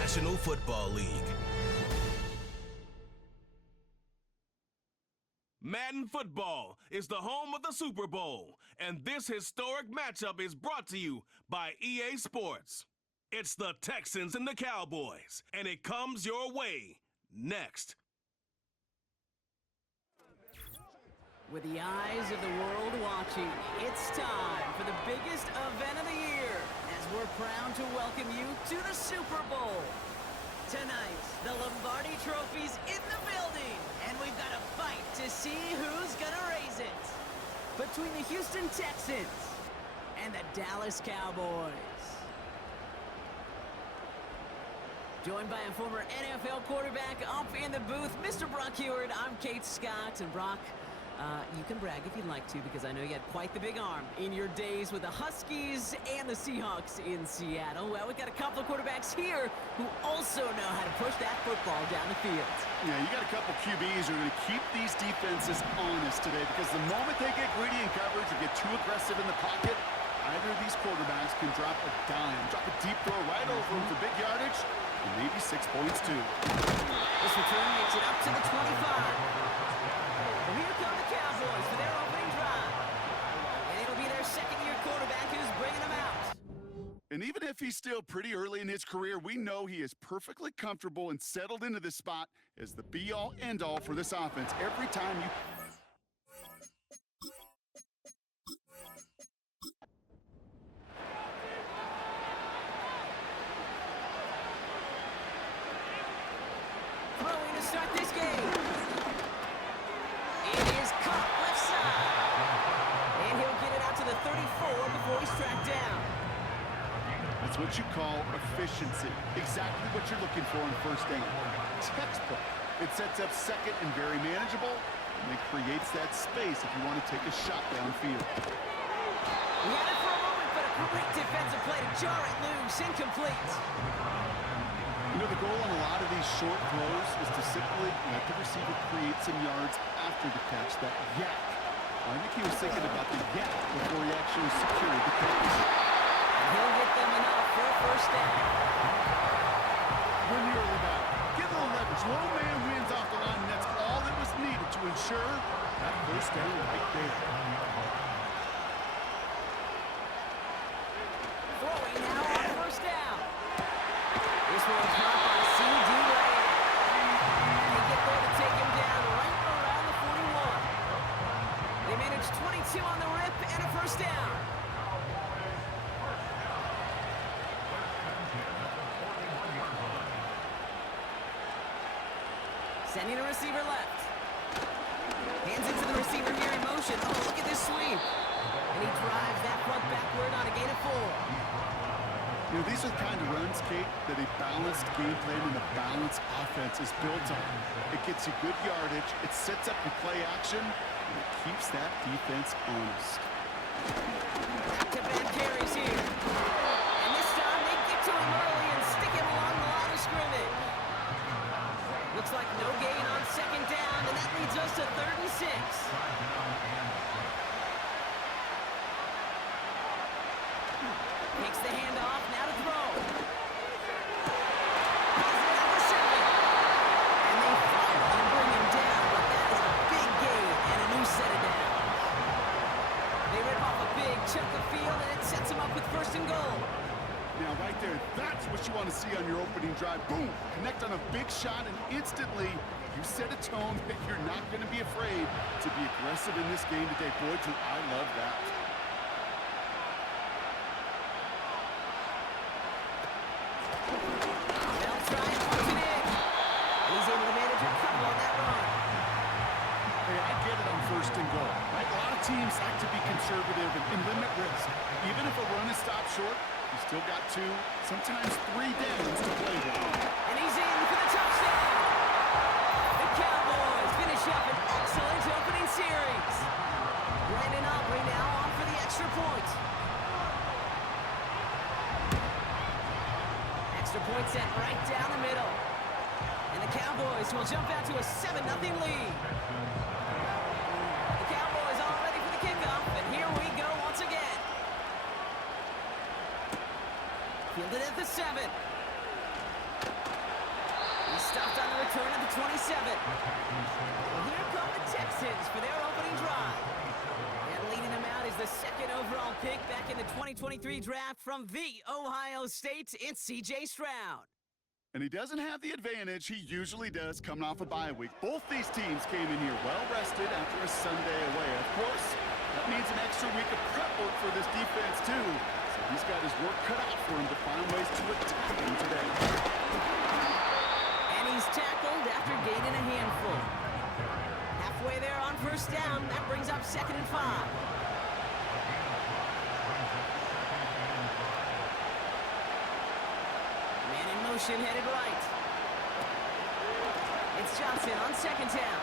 National Football League. Madden Football is the home of the Super Bowl, and this historic matchup is brought to you by EA Sports. It's the Texans and the Cowboys, and it comes your way next. With the eyes of the world watching, it's time for the biggest event of the year, as we're proud to welcome you to the Super Bowl. Tonight, the Lombardi Trophy's in the building, and we've got a fight to see who's gonna raise it. Between the Houston Texans and the Dallas Cowboys. Joined by a former NFL quarterback up in the booth, Mr. Brock Heward. I'm Kate Scott, and Brock, you can brag if you'd like to, because I know you had quite the big arm in your days with the Huskies and the Seahawks in Seattle. Well, we've got a couple of quarterbacks here who also know how to push that football down the field. Yeah, you got a couple QBs who are going to keep these defenses honest today, because the moment they get greedy in coverage or get too aggressive in the pocket, either of these quarterbacks can drop a dime, drop a deep throw right over them for big yardage, and maybe 6 points too. This return makes it up to the 25. Well, here come the Cowboys for their opening drive. And it'll be their second-year quarterback who's bringing them out. And even if he's still pretty early in his career, we know he is perfectly comfortable and settled into this spot as the be-all, end-all for this offense. Every time you... Throwing to start this game. It is caught left side. And he'll get it out to the 34 before he's tracked down. That's what you call efficiency. Exactly what you're looking for in first down. Textbook. It sets up second and very manageable, and it creates that space if you want to take a shot downfield. He had it for a moment, but a great defensive play to jar it loose. Incomplete. You know, the goal on a lot of these short throws is to simply let the receiver create some yards after the catch, that yak. I think he was thinking about the yak before he actually secured the catch. And he'll get them enough for a first down. We're nearly back. Get a little leverage. Low man wins off the line, and that's all that was needed to ensure that first down right there. Throwing now on first down. This one caught by C.D. Lamb. And they get there to take him down right around the 41. They managed 22 on the rip and a first down. Sending a receiver left. Hands it to the receiver here in motion. Oh, look at this sweep. And he drives that front backward on a gain of 4. You know, these are the kind of runs, Kate, that a balanced game plan and a balanced offense is built on. It gets you good yardage, it sets up your play action, and it keeps that defense honest. Back-to-back carries here. And this time they get to him early and stick him along the line of scrimmage. Looks like no gain on second down, and that leads us to 3rd and 6. Takes the handoff, now to throw. He's at the 7. And they finally bring him down, but that is a big gain and a new set of downs. They rip off a big chunk of field, and it sets him up with 1st and goal. Now, right there, that's what you want to see on your opening drive. Boom! Connect on a big shot, and instantly you set a tone that you're not going to be afraid to be aggressive in this game today. Boy, do I love that. Bell tries, puts it in. And he's able to manage a couple on that run. Hey, I get it on 1st and goal. Right? A lot of teams like to be conservative and limit risk. Even if a run is stopped short, you still got 2, sometimes 3 downs to play with. And he's in for the touchdown. The Cowboys finish up an excellent opening series. Brandon Aubrey now on for the extra point. Extra point set right down the middle. And the Cowboys will jump out to a 7-0 lead. The Cowboys all ready for the kickoff, and here we go once again. Fielded at the 7. return at the 27. Well, here come the Texans for their opening drive. And leading them out is the second overall pick back in the 2023 draft from the Ohio State. It's C.J. Stroud. And he doesn't have the advantage he usually does coming off a bye week. Both these teams came in here well-rested after a Sunday away. Of course, that means an extra week of prep work for this defense, too. So he's got his work cut out for him to find ways to attack him today. And he's tackled after gaining a handful. Halfway there on first down. That brings up 2nd and 5. Man in motion, headed right. It's Johnson on 2nd down.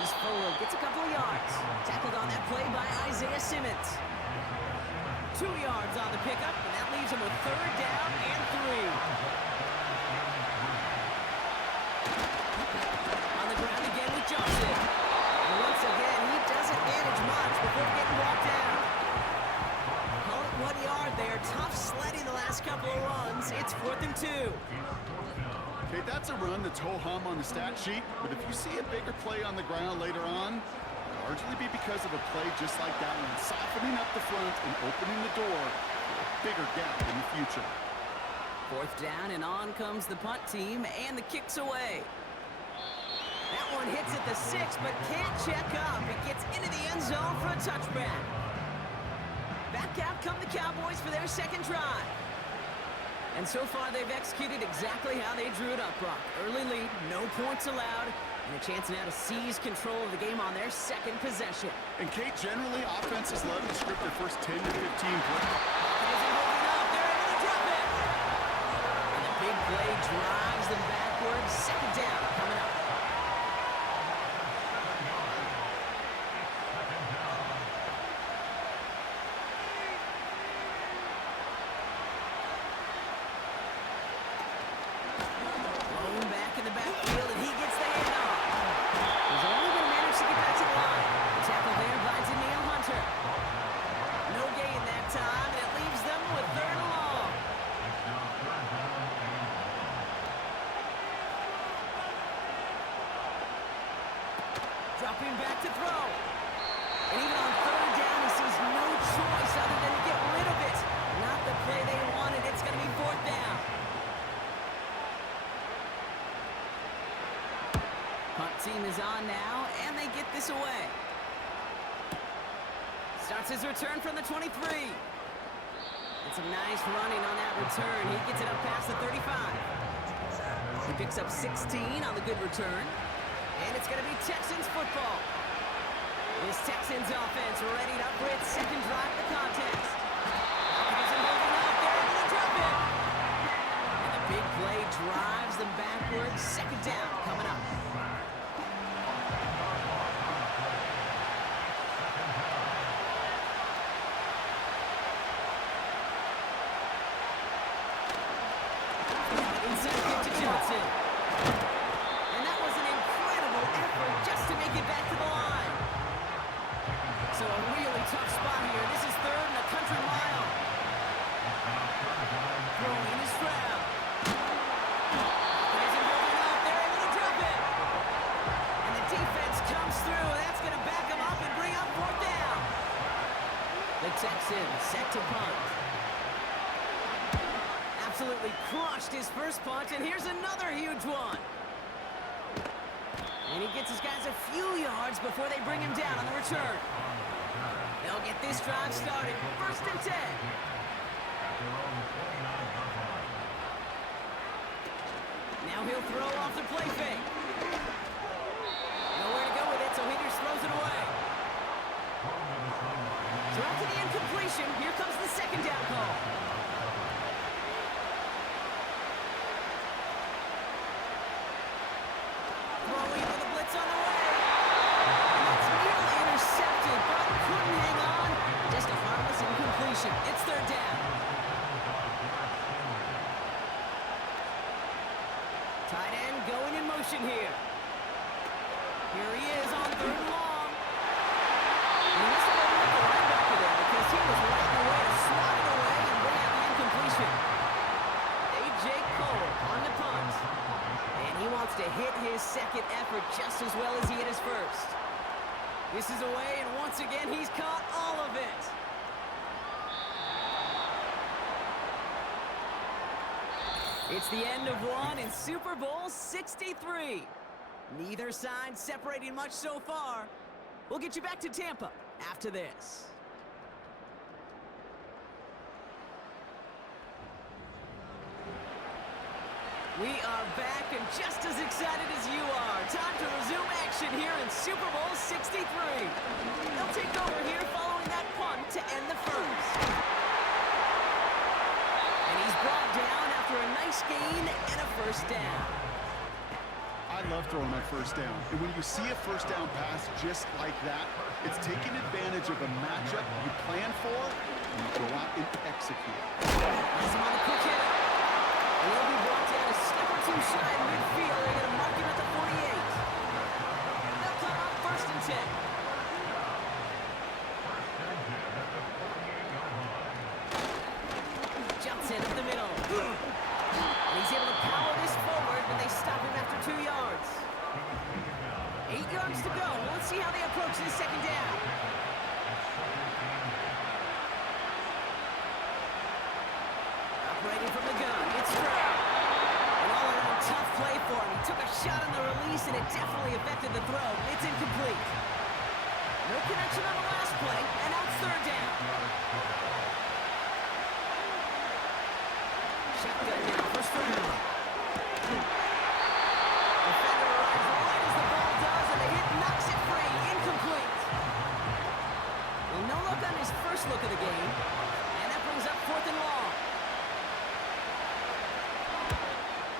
He's forward, gets a couple of yards. Tackled on that play by Isaiah Simmons. 2 yards on the pickup, and that leaves him with 3rd down and 3. On the ground again with Johnson. And once again, he doesn't manage much before getting walked down. Call it 1 yard there. Tough sledding the last couple of runs. It's 4th and 2. Okay, that's a run that's ho-hum on the stat sheet, but if you see a bigger play on the ground later on, it'll largely be because of a play just like that one, softening up the front and opening the door for a bigger gap in the future. 4th down, and on comes the punt team, and the kick's away. That one hits at the 6, but can't check up. It gets into the end zone for a touchback. Back out come the Cowboys for their second drive. And so far, they've executed exactly how they drew it up, Brock. Early lead, no points allowed, and a chance now to seize control of the game on their second possession. And Kate, generally, offenses love to script their first 10 to 15 plays. Isn't holding up. They're able to drop it. And the big play drives them backwards. 2nd down coming up. Dropping back to throw. And even on 3rd down, he sees no choice other than to get rid of it. Not the play they wanted. It's going to be 4th down. Punt team is on now, and they get this away. Starts his return from the 23. And some nice running on that return. He gets it up past the 35. He picks up 16 on the good return. And it's going to be Texans football. This Texans offense readied up for its second drive of the contest. Isn't holding up. They're able to drop it. And the big play drives them backwards. 2nd down coming up. Inside kick to Johnson. And that was an incredible effort just to make it back to the line. So a really tough spot here. This is 3rd and a country mile. Throwing is Stroud. It isn't moving up. They're able to drop it. And the defense comes through. That's going to back them up and bring up 4th down. The Texans set to punt. Absolutely crushed his first punt, and here's another huge one. And he gets his guys a few yards before they bring him down on the return. They'll get this drive started. 1st and 10. Now he'll throw off the play fake. Nowhere to go with it, so Higgins throws it away. So after the incompletion, here comes the 2nd down call. Throwing with a blitz on the way. And that's nearly intercepted, but couldn't hang on. Just a harmless incompletion. It's 3rd down. Tight end going in motion here. Here he is on 3rd and long. And he must have overlooked the linebacker there because he was right in the way to swat it away and bring out the incompletion. A.J. Cole on the punt. effort just as well as he hit his first. This is away, and once again, he's caught all of it. It's the end of one in Super Bowl 63. Neither side separating much so far. We'll get you back to Tampa after this. We are back and just as excited as you are. Time to resume action here in Super Bowl 63. They'll take over here following that punt to end the first. And he's brought down after a nice gain and a first down. I love throwing my first down. And when you see a first down pass just like that, it's taking advantage of a matchup you plan for and you go out and execute. He's on the quick hit. And he'll be brought down a step or two shy of midfield. They're going to mark him at the 48. They'll come out first and 10. Jumps in up the middle. And he's able to power this forward, but they stop him after 2 yards. 8 yards to go. Let's see how they approach this second down. Operating from the gun. It's Stroud. An all-around tough play for him. He took a shot on the release, and it definitely affected the throw. It's incomplete. No connection on the last play, and now it's third down. Shotgun now, first down. Defender arrives right as the ball does, and the hit knocks it free. Incomplete. Well, no look on his first look of the game, and that brings up fourth and long.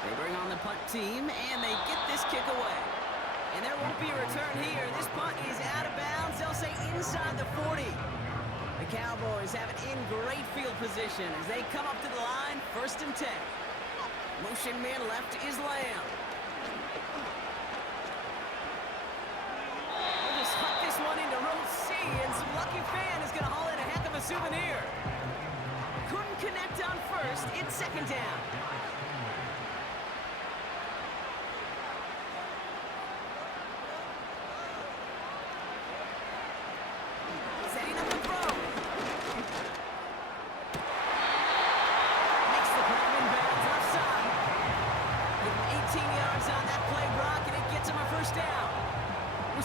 They bring on the punt team, and they get this kick away. And there won't be a return here. This punt is out of bounds. They'll say inside the 40. The Cowboys have it in great field position as they come up to the line, first and 10. Motion man left is Lamb. They'll just huck this one into row C, and some lucky fan is going to haul in a heck of a souvenir. Couldn't connect on first. It's second down.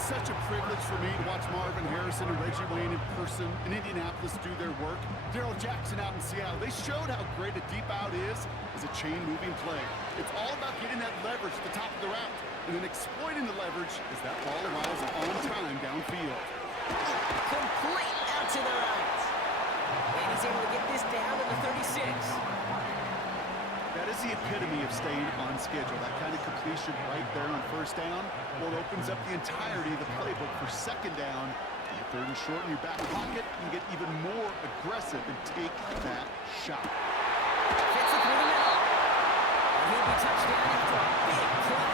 Such a privilege for me to watch Marvin Harrison and Reggie Wayne in person in Indianapolis do their work. Darrell Jackson out in Seattle, they showed how great a deep out is as a chain-moving play. It's all about getting that leverage at the top of the route and then exploiting the leverage as that ball arrives on time downfield. Complete out to the right. And he's able to get this down to the 36. That is the epitome of staying on schedule. That kind of completion right there on first down, well, it opens up the entirety of the playbook for second down. And third and short in your back pocket, you get even more aggressive and take that shot. Gets it through the middle. And he'll be touched down after a big play.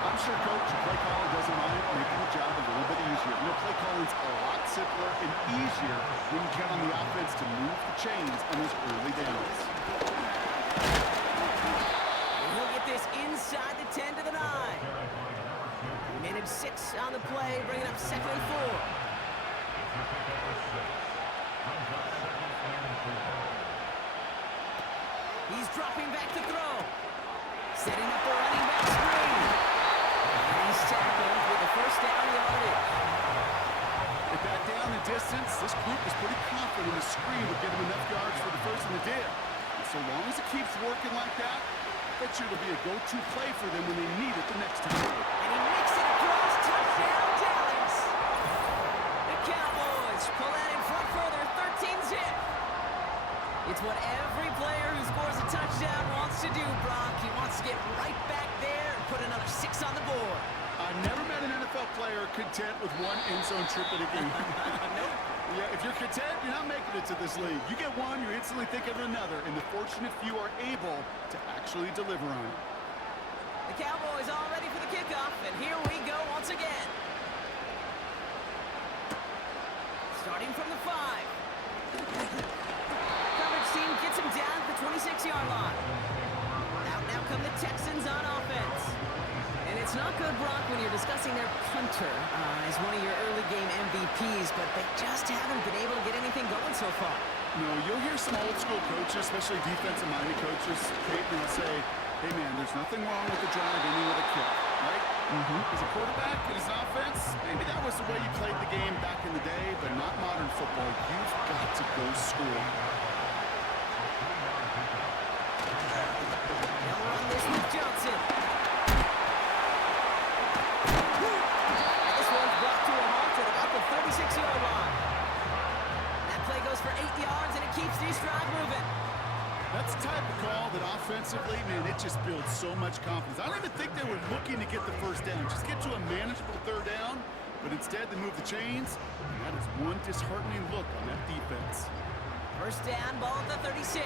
I'm sure Coach play calling doesn't mind making the job a little bit easier. You know, play calling's a lot simpler and easier when you count on the offense to move the chains on those early downs. This inside the 10 to the 9. Minute 6 on the play, bringing up second and 4. He's dropping back to throw. Setting up the running back screen. And he's tackled with the first down yardage. With that down and distance, this group is pretty confident the screen would give him enough yards for the first and the dip. And so long as it keeps working like that, I bet you it'll be a go-to play for them when they need it the next time. And he makes it across, touchdown Dallas. The Cowboys pull that in front further, 13-zip. It's what every player who scores a touchdown wants to do, Brock. He wants to get right back there and put another 6 on the board. I've never met an NFL player content with one end zone trip in a game. Nope. Yeah, if you're content, you're not making it to this league. You get one, you're instantly thinking of another, and the fortunate few are able to actually deliver on it. The Cowboys all ready for the kickoff, and here we go once again. Starting from the 5. Coverage team gets him down at the 26-yard line. Out now come the Texans on offense. And It's not good, Brock, when you're discussing their punter as one of your early game MVPs, but they just haven't been able to get anything going so far. No, you'll hear some old school coaches, especially defensive-minded coaches, Kate, and they'll say, hey, man, there's nothing wrong with the drive ending with a kick, right? As a quarterback, as an offense, maybe that was the way you played the game back in the day, but not modern football. You've got to go score. They'll run this with Johnson. And this one's brought to a halt at about the 36-yard line. That play goes for 8 yards, and it keeps these drive moving. That's the type of call that offensively, man, it just builds so much confidence. I don't even think they were looking to get the first down. Just get to a manageable third down, but instead they move the chains, and that is one disheartening look on that defense. First down, ball at the 36.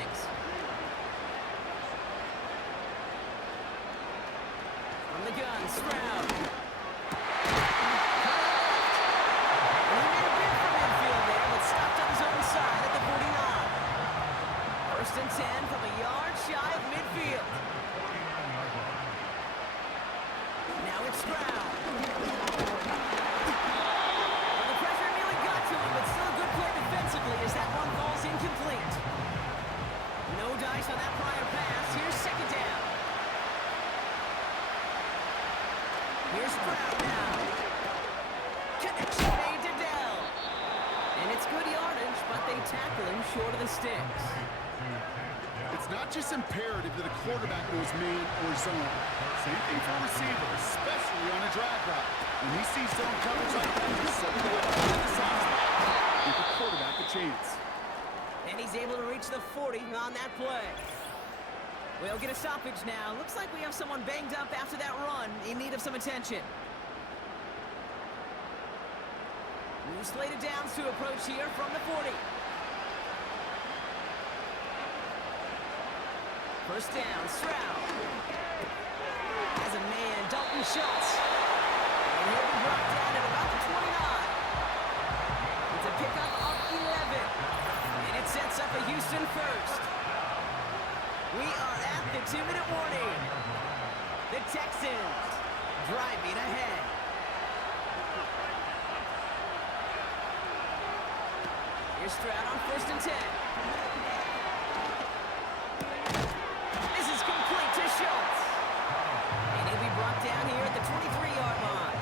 From the gun, Stroud. He made a bid for midfield there, but stopped on his own side at the 49. First and 10 from a yard shy of midfield. Now it's Stroud. Well, the pressure nearly got to him, but still a good play defensively as that one falls incomplete. No dice on that prior pass. Here's second down. Here's Stroud now. Connection made to Dell. And it's good yardage, but they tackle him short of the sticks. It's not just imperative that a quarterback knows man or zone. Same thing for a receiver, especially on a drag route. When he sees zone coverage like that, he's suddenly able to get the soft spot. Give the quarterback a chance. And he's able to reach the 40 on that play. We'll get a stoppage now. Looks like we have someone banged up after that run in need of some attention. New slated downs to approach here from the 40. First down, Stroud. Has a man, Dalton Schultz. And he'll be brought down at about the 29. It's a pickup of 11. And it sets up a Houston first. We are at the 2-minute warning. The Texans driving ahead. Here's Stroud on first and 10. This is complete to Schultz. And he'll be brought down here at the 23-yard line.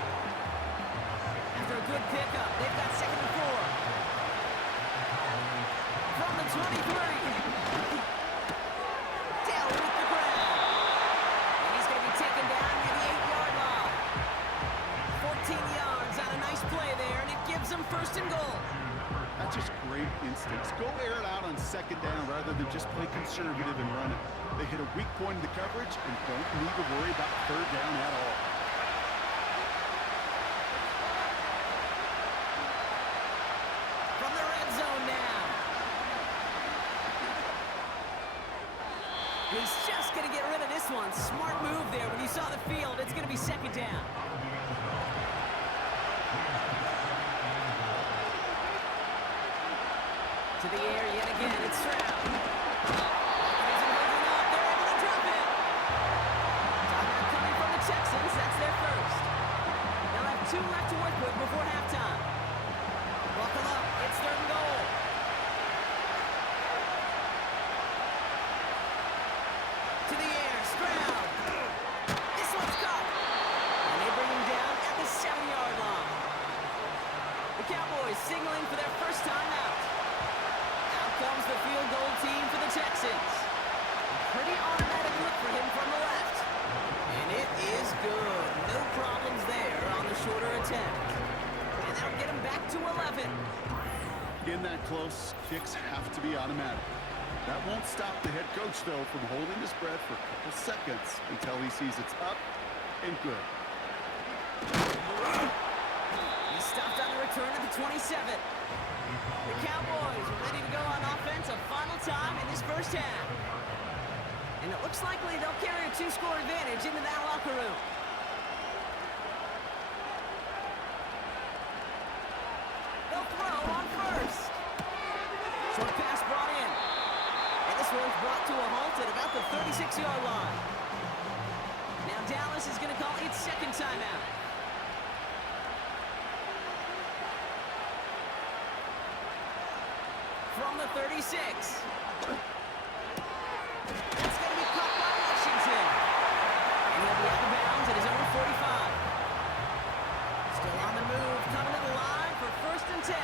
After a good pickup, they've got second and 4. From the 23. Down with the ground. And he's going to be taken down near the 8-yard line. 14 yards on a nice play there, and it gives them first and goal. That's just great instincts. Go air it out on second down rather than just play conservative and run it. They hit a weak point in the coverage and don't need to worry about third down at all. From the red zone now. He's just going to get rid of this one. Smart move there. When you saw the field, it's going to be second down. To the air yet again, it's Stroud. They're able to drop it. Timeout coming from the Texans. That's their first. They'll have 2 left to work with before halftime. Buckle up. It's third and goal. To the air, Stroud. This one's caught. And they bring him down at the 7-yard line. The Cowboys signaling for their first time out. Comes the field goal team for the Texans. A pretty automatic look for him from the left. And it is good. No problems there on the shorter attempt. And that'll get him back to 11. Getting that close, kicks have to be automatic. That won't stop the head coach, though, from holding his breath for a couple seconds until he sees it's up and good. He stopped on the return at the 27. The Cowboys are ready to go on offense a final time in this first half. And it looks likely they'll carry a 2-score advantage into that locker room. They'll throw on first. Short pass brought in. And this one's brought to a halt at about the 36-yard line. Now Dallas is going to call its second timeout. From the 36. That's going to be caught by Washington. And he'll be out of bounds at his own 45. Still on the move, coming to the line for 1st and 10.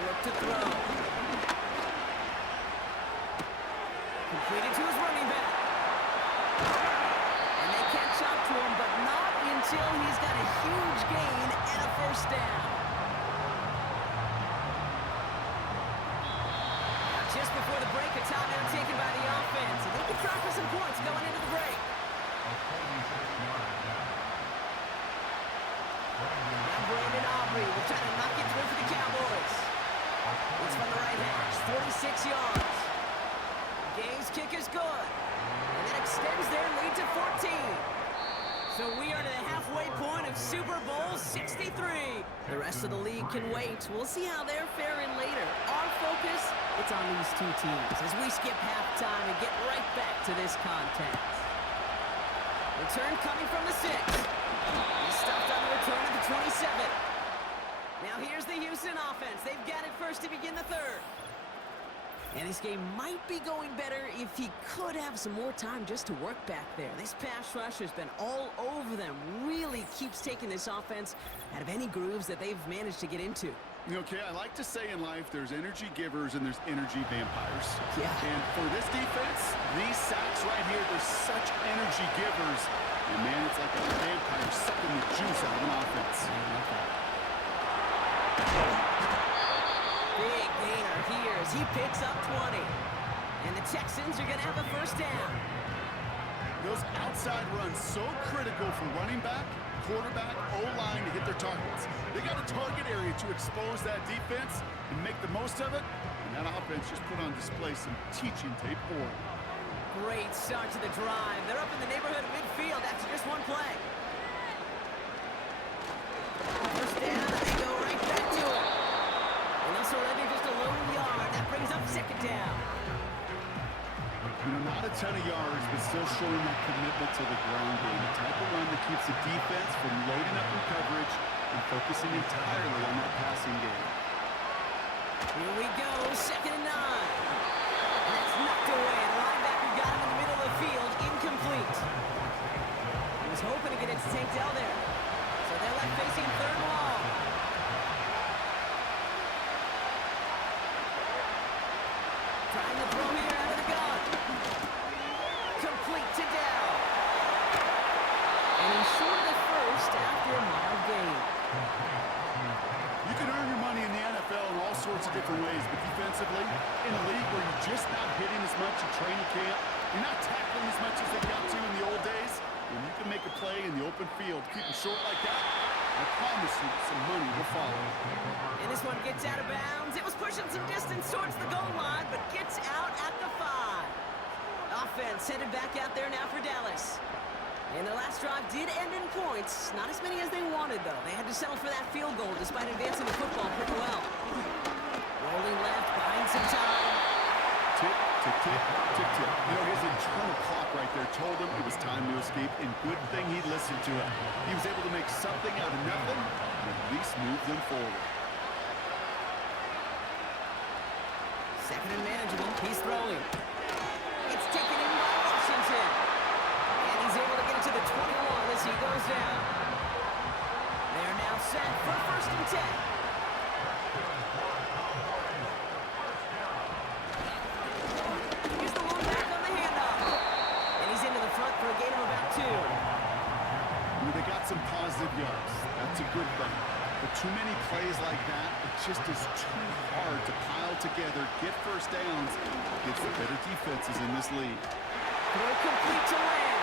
Look to throw. Completed to his running back. And they catch up to him, but not until he's got a huge gain and a 1st down. Just before the break, a timeout taken by the offense. And they can try for some points going into the break. Now Brandon Aubrey will try to knock it through for the Cowboys. It's from the right hash, 46 yards. Gaines' kick is good. And that extends their lead to 14. So we are to the halfway point of Super Bowl 63. The rest of the league can wait. We'll see how they're faring later. Our focus, it's on these two teams as we skip halftime and get right back to this contest. Return coming from the 6. He's stuffed on the return at the 27. Now here's the Houston offense. They've got it first to begin the 3rd. And this game might be going better if he could have some more time just to work back there. This pass rush has been all over them. Really keeps taking this offense out of any grooves that they've managed to get into. Okay, I like to say in life there's energy givers and there's energy vampires. Yeah. And for this defense, these sacks right here, they're such energy givers. And man, it's like a vampire sucking the juice out of an offense. Big gainer here as he picks up 20. And the Texans are going to have a 1st down. Those outside runs so critical for running back, quarterback, O-line to hit their targets. They got a target area to expose that defense and make the most of it. And that offense just put on display some teaching tape for it. Great start to the drive. They're up in the neighborhood of midfield after just one play. 1st down, and they go right back to it. And that's already just a low yard. That brings up 2nd down. You know, not a ton of yards, but still showing that commitment to the ground game. The type of run that keeps the defense from loading up in coverage and focusing entirely on that passing game. Here we go, 2nd and 9. And that's knocked away. The linebacker got him in the middle of the field, incomplete. He was hoping to get it to Tank Dell there. So they're left facing 3rd and long. Trying to throw here out of the gun. Complete to Dell. And he's short of the 1st after a mild gain. You can earn your money in the NFL in all sorts of different ways, but defensively, in a league where you're just not hitting as much in training camp, you're not tackling as much as they got to in the old days, when you can make a play in the open field, keep them short like that, I promise you some money will follow. And this one gets out of bounds. It was pushing some distance towards the goal line, but gets out at the 5. Offense headed back out there now for Dallas. And their last drive did end in points. Not as many as they wanted, though. They had to settle for that field goal despite advancing the football pretty well. Rolling left, buying some time. Tick, tick, tick, tick, tick. You know, his internal clock right there told him it was time to escape, and good thing he listened to it. He was able to make something out of nothing and at least move them forward. 2nd and manageable. He's throwing. It's taken in by Washington. And he's able to get it to the 21 as he goes down. They're now set for 1st and 10. Here's the one back on the handoff. And he's into the front for a gain of about 2. They got some positive yards. That's a good thing. But too many plays like that, it just is too hard to pile together, get 1st downs against the better defenses in this league. Throw complete to Lamb.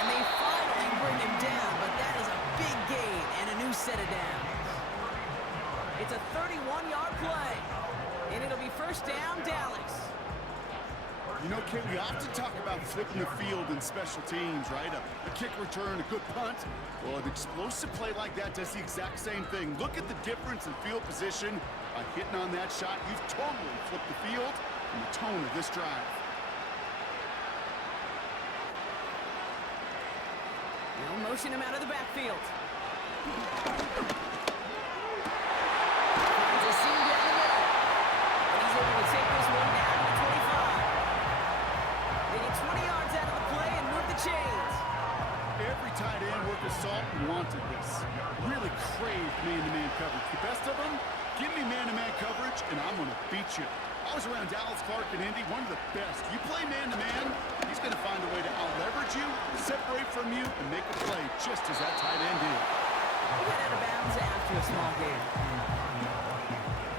And they finally bring him down, but that is a big gain and a new set of downs. It's a 31-yard play, and it'll be 1st down, Dallas. You know, Kate, we often talk about flipping the field in special teams, right? A kick return, a good punt. Well, an explosive play like that does the exact same thing. Look at the difference in field position. By hitting on that shot, you've totally flipped the field and the tone of this drive. They'll motion him out of the backfield. Finds a seam down the middle. And he's able to take this one down to the 25. They get 20 yards out of the play and move the chains. Every tight end worth his salt wanted this. Really craved man-to-man coverage. The best of them, give me man-to-man coverage, and I'm going to beat you. I was around Dallas, Clark, and Indy, one of the best. You play man-to-man, he's going to find a way to out-leverage you, separate from you, and make a play just as that tight end did. He got out of bounds after a small gain.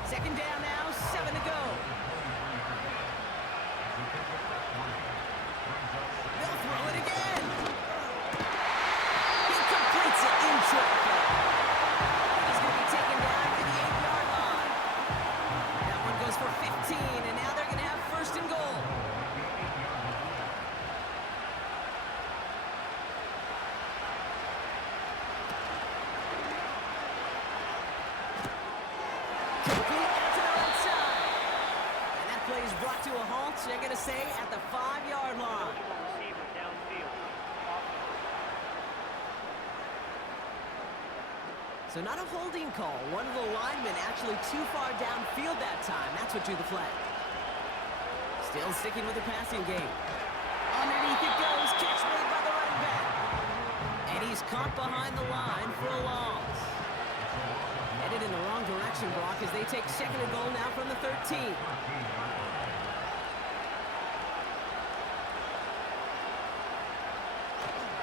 Second down now, 7 to go. They'll throw it again. He completes it in traffic. He's going to be taken down to the 8-yard line. That one goes for 15, and now they're going to have first and goal. Complete out to the right side. And that play is brought to a halt, they're going to say, at the 5-yard line. So not a holding call. One of the linemen actually too far downfield that time. That's what drew the flag. Still sticking with the passing game. Underneath it goes. Catch made by the running back. And he's caught behind the line for a loss. Headed in the wrong direction, Brock, as they take second and goal now from the 13.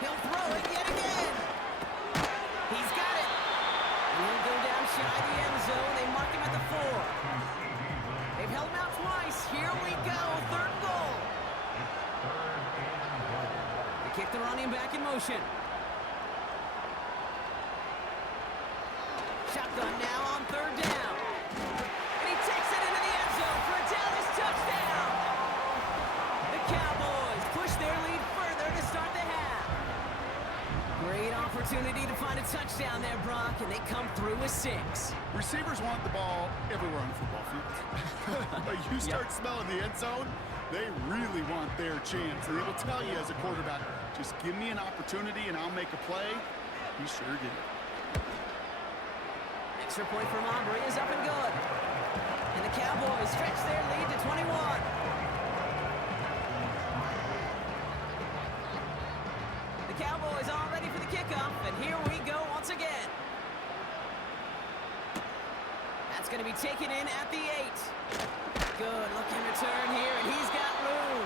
He'll throw it yet again. He's got it. And he'll go down shy of the end zone. They mark him at the 4. They've held him out twice. Here we go. Third goal. They kick the running back in motion. Shotgun now on third down. And he takes it into the end zone for a Dallas touchdown. The Cowboys push their lead further to start the half. Great opportunity to find a touchdown there, Brock, and they come through with 6. Receivers want the ball everywhere on the football field. But you start smelling the end zone, they really want their chance. And they will tell you as a quarterback, just give me an opportunity and I'll make a play. He sure did. Extra point from Aubrey is up and good. And the Cowboys stretch their lead to 21. The Cowboys all ready for the kickoff, and here we go once again. That's going to be taken in at the 8. Good looking return here, and he's got room.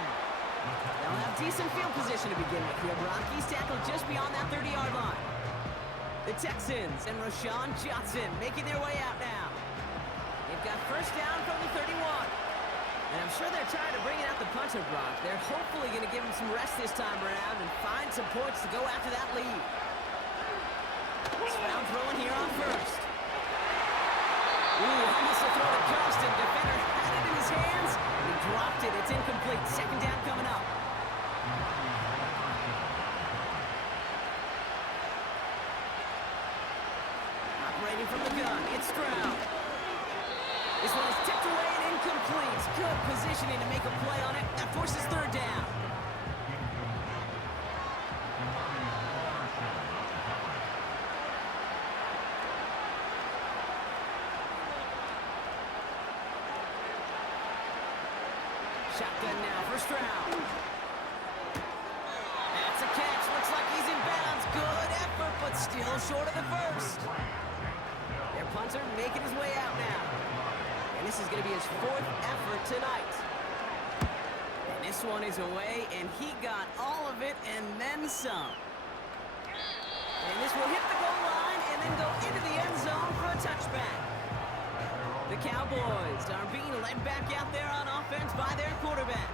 They'll have decent field position to begin with here, Brock. He's tackled just beyond that 30-yard line. The Texans and Rashawn Johnson making their way out now. They've got first down from the 31. And I'm sure they're tired of bringing out the punter, Brock. They're hopefully going to give him some rest this time around and find some points to go after that lead. Found throwing here on first. Ooh, almost a throw to Costin. Defender had it in his hands. He dropped it. It's incomplete. Second down coming up. Operating from the gun, it's Stroud. This one is tipped away and incomplete. Good positioning to make a play on it. That forces third down. Shotgun now for Stroud. That's a catch. Looks like he's in bounds. Good effort, but still short of the first. Their punter making his way out now. And this is going to be his 4th effort tonight. And this one is away, and he got all of it and then some. And this will hit the goal line and then go into the end zone for a touchback. The Cowboys are being led back out there on offense by their quarterback.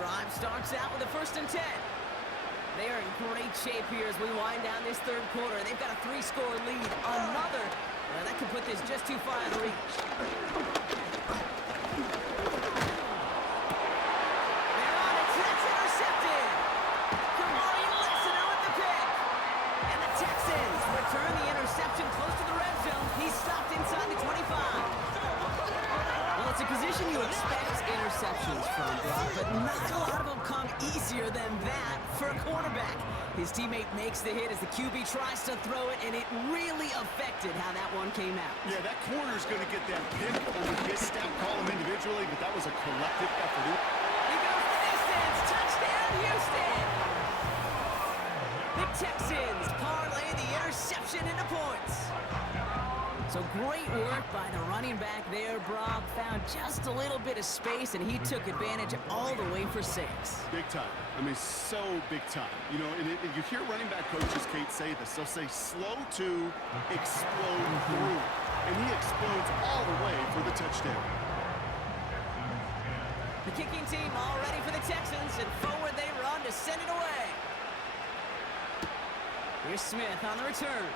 Drive starts out with a 1st and 10. They are in great shape here as we wind down this third quarter. They've got a 3-score lead. Another, well, that could put this just too far out of reach. They're on it. That's intercepted. Kamari Lessiter with the pick. And the Texans return the interception close to the red zone. He's stopped inside the 25. Well, it's a position you expect interceptions from, Brock, but not a lot of them come easier than that for a quarterback. His teammate makes the hit as the QB tries to throw it, and it really affected how that one came out. Yeah, that corner's going to get that pick over his stat column individually, but that was a collective effort. He goes the distance. Touchdown, Houston! The Texans parlay the interception into points. So great work by the running back there, Brock. Found just a little bit of space, and he took advantage all the way for 6. Big time. I mean, so big time. You know, and you hear running back coaches, Kate, say this. They'll say slow to explode through. And he explodes all the way for the touchdown. The kicking team all ready for the Texans, and forward they run to send it away. Here's Smith on the return.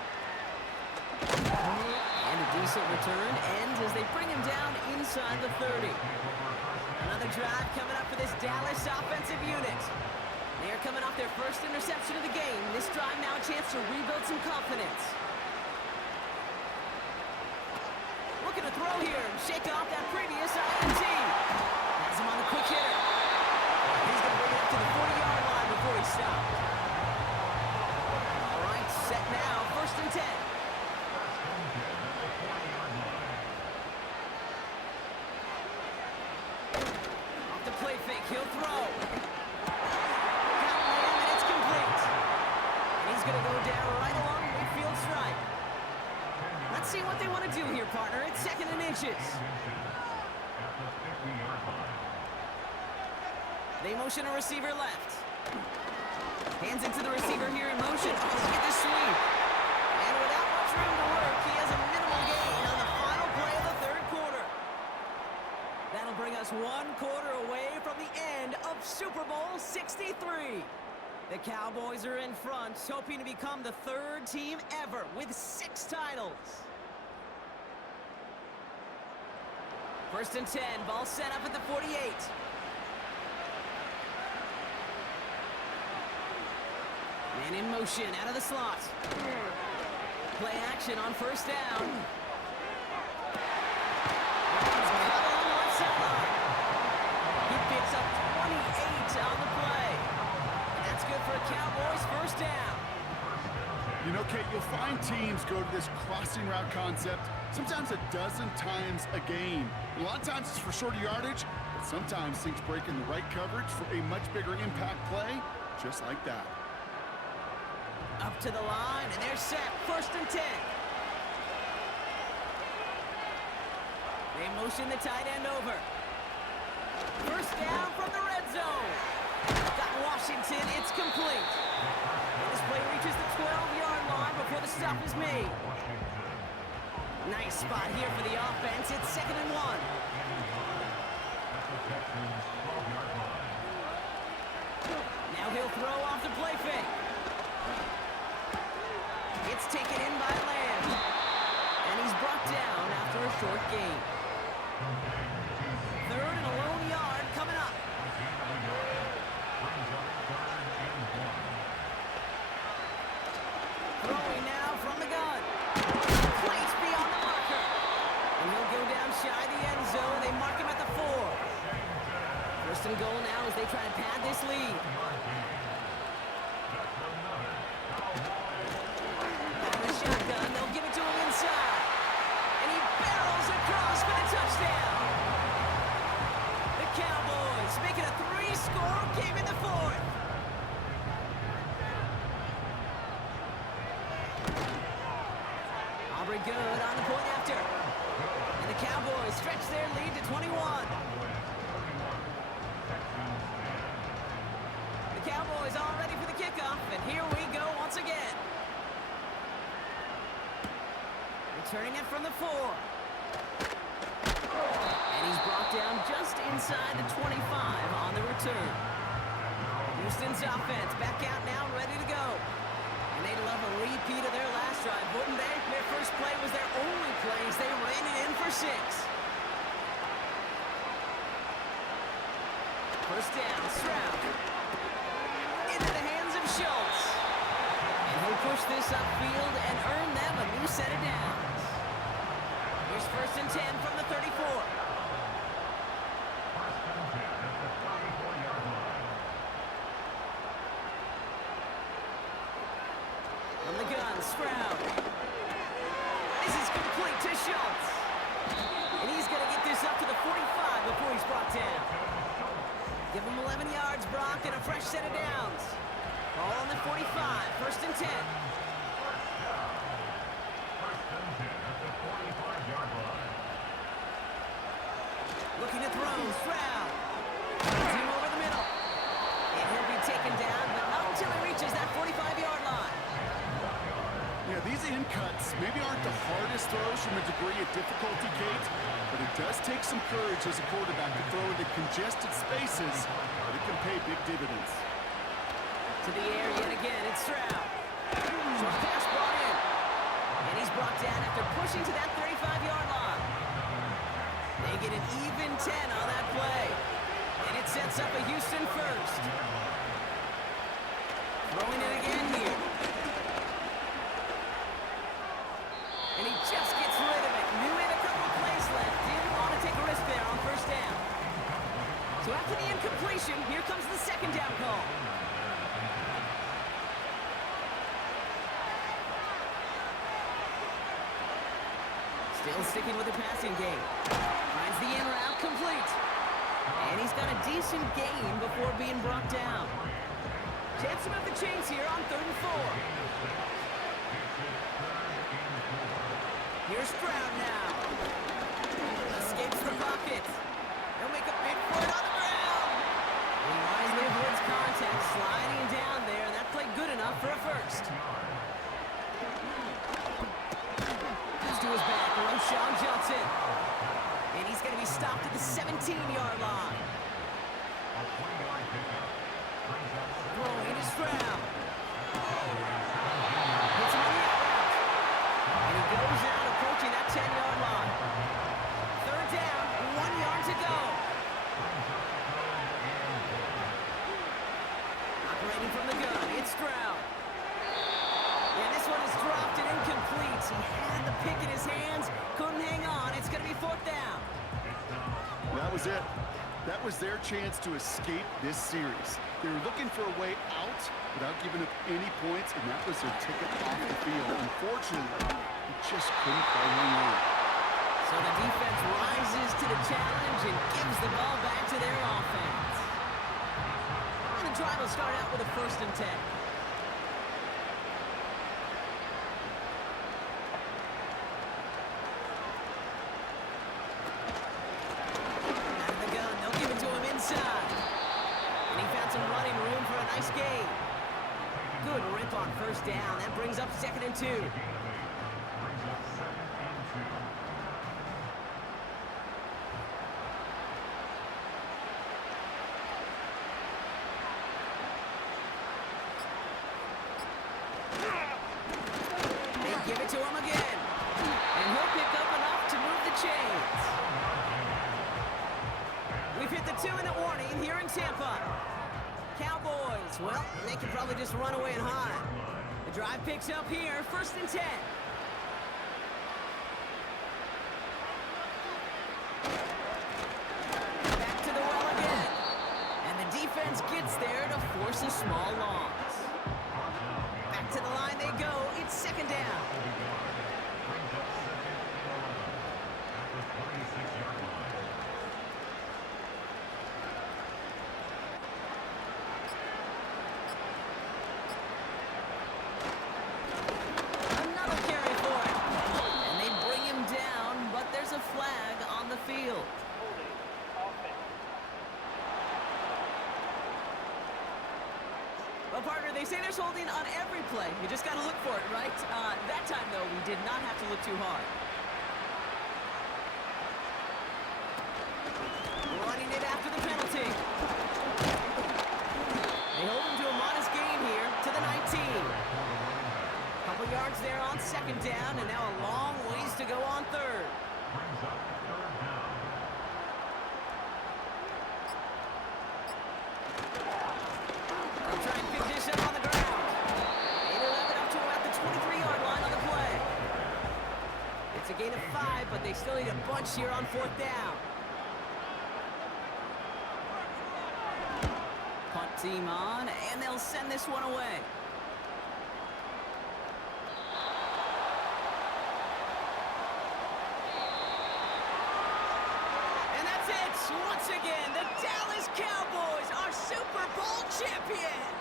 And a decent return ends as they bring him down inside the 30. Another drive coming up for this Dallas offensive unit. They're coming off their first interception of the game. This drive now a chance to rebuild some confidence. Looking to throw here and shake off that previous INT. Has him on the quick hitter. He's going to bring it up to the 40-yard line before he stops. All right, set now, 1st and 10. Play fake, he'll throw. Got him, and it's complete. And he's going to go down right along midfield stripe. Let's see what they want to do here, partner. It's 2nd and inches. They motion a receiver left. Hands into the receiver here in motion. Oh, look at this sweep. And without much room to work, he has a minimal gain on the final play of the 3rd quarter. That'll bring us 1 quarter away from the end of Super Bowl 63. The Cowboys are in front, hoping to become the 3rd team ever with 6 titles. 1st and 10, ball set up at the 48. Man in motion, out of the slot. Play action on 1st down. He picks up 28 on the play. And that's good for a Cowboys 1st down. You know, Kate, you'll find teams go to this crossing route concept sometimes a dozen times a game. A lot of times it's for shorter yardage, but sometimes things break in the right coverage for a much bigger impact play, just like that. Up to the line, and they're set. 1st and 10. They motion the tight end over. 1st down from the red zone. Got Washington, it's complete. And this play reaches the 12-yard line before the stop is made. Nice spot here for the offense. It's 2nd and 1. Now he'll throw off the play fake. It's taken in by Lamb. And he's brought down after a short gain. 3rd and a lone yard coming up. Throwing now from the gun. Placed beyond the marker. And he'll go down shy the end zone. They mark him at the 4. 1st and goal now as they try to pad this lead. Shotgun, they'll give it to him inside. And he barrels across for the touchdown. The Cowboys make it a 3-score game in the 4th. Aubrey good on the point after. And the Cowboys stretch their lead to 21. The Cowboys all ready for the kickoff, and here we go once again. Returning it from the 4. And he's brought down just inside the 25 on the return. Houston's offense back out now, ready to go. And they'd love a repeat of their last drive, wouldn't they? Their first play was their only play as they ran it in for 6. 1st down, Stroud. Into the hands of Schultz. And he'll push this upfield and earn them a new set of downs. Here's 1st and 10 from the 34. 45 before he's brought down. Give him 11 yards, Brock, and a fresh set of downs. Ball on the 45, first and 10. Looking to throw, Stroud. Team over the middle. And he'll be taken down, but not until he reaches that 45-yard line. Yeah, these in cuts maybe aren't the hardest throws from a degree of difficulty, Kate, but it does take some courage as a quarterback to throw into congested spaces, but it can pay big dividends. To the air yet again, it's Stroud. Short pass brought in. And he's brought down after pushing to that 35-yard line. They get an even 10 on that play. And it sets up a Houston first. Throwing it again here. And he just gets rid of it. Knew he had a couple plays left. Didn't want to take a risk there on first down. So after the incompletion, here comes the second down call. Still sticking with the passing game. Finds the in route complete. And he's got a decent gain before being brought down. Chance to move the chains here on 3rd and 4. Here's Stroud now. Escapes the pocket. He'll make a big for it on the ground. He wisely avoids contact, sliding down there, and that played good enough for a first. To his back, Roshan Johnson. And he's going to be stopped at the 17-yard line. Throwing to Stroud. Hits him on the out route. And he goes out approaching that 10-yard line. 3rd down, 1 yard to go. Operating from the gun, it's Stroud. Yeah, this one is dropped and incomplete. He had the pick in his hands, couldn't hang on. It's going to be 4th down. That was it. That was their chance to escape this series. They were looking for a way out without giving up any points, and that was their ticket off the field. Unfortunately, they just couldn't play hang on. So the defense rises to the challenge and gives the ball back to their offense. And the drive will start out with a 1st and 10. And he found some running room for a nice gain. Good rip on first down. That brings up 2nd and 2. They give it to him again. And he'll pick up enough to move the chains. We've hit the 2-minute warning here in Tampa. Cowboys, well, they can probably just run away and hide. The drive picks up here, 1st and 10. Back to the well again. And the defense gets there to force a small loss. Back to the line they go. It's 2nd down. Field. Well, partner, they say there's holding on every play. You just got to look for it, right? That time, though, we did not have to look too hard. Running it after the penalty. They hold him to a modest gain here to the 19. Couple yards there on 2nd down, and now a long ways to go on 3rd. It's a gain of 5, but they still need a bunch here on 4th down. Punt team on, and they'll send this one away. And that's once again, the Dallas Cowboys are Super Bowl champions.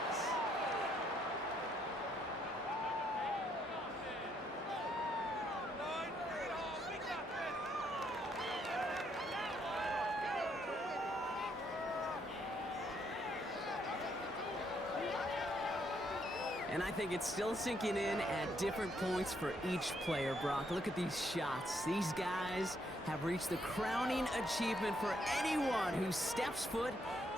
And I think it's still sinking in at different points for each player, Brock. Look at these shots. These guys have reached the crowning achievement for anyone who steps foot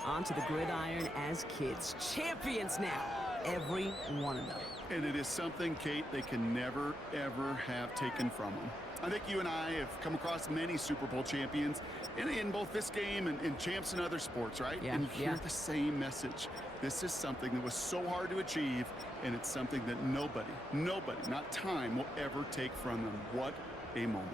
onto the gridiron as kids. Champions now, every one of them. And it is something, Kate, they can never, ever have taken from them. I think you and I have come across many Super Bowl champions in both this game and champs in other sports, right? Yeah, and you hear the same message. This is something that was so hard to achieve, and it's something that nobody, not time, will ever take from them. What a moment.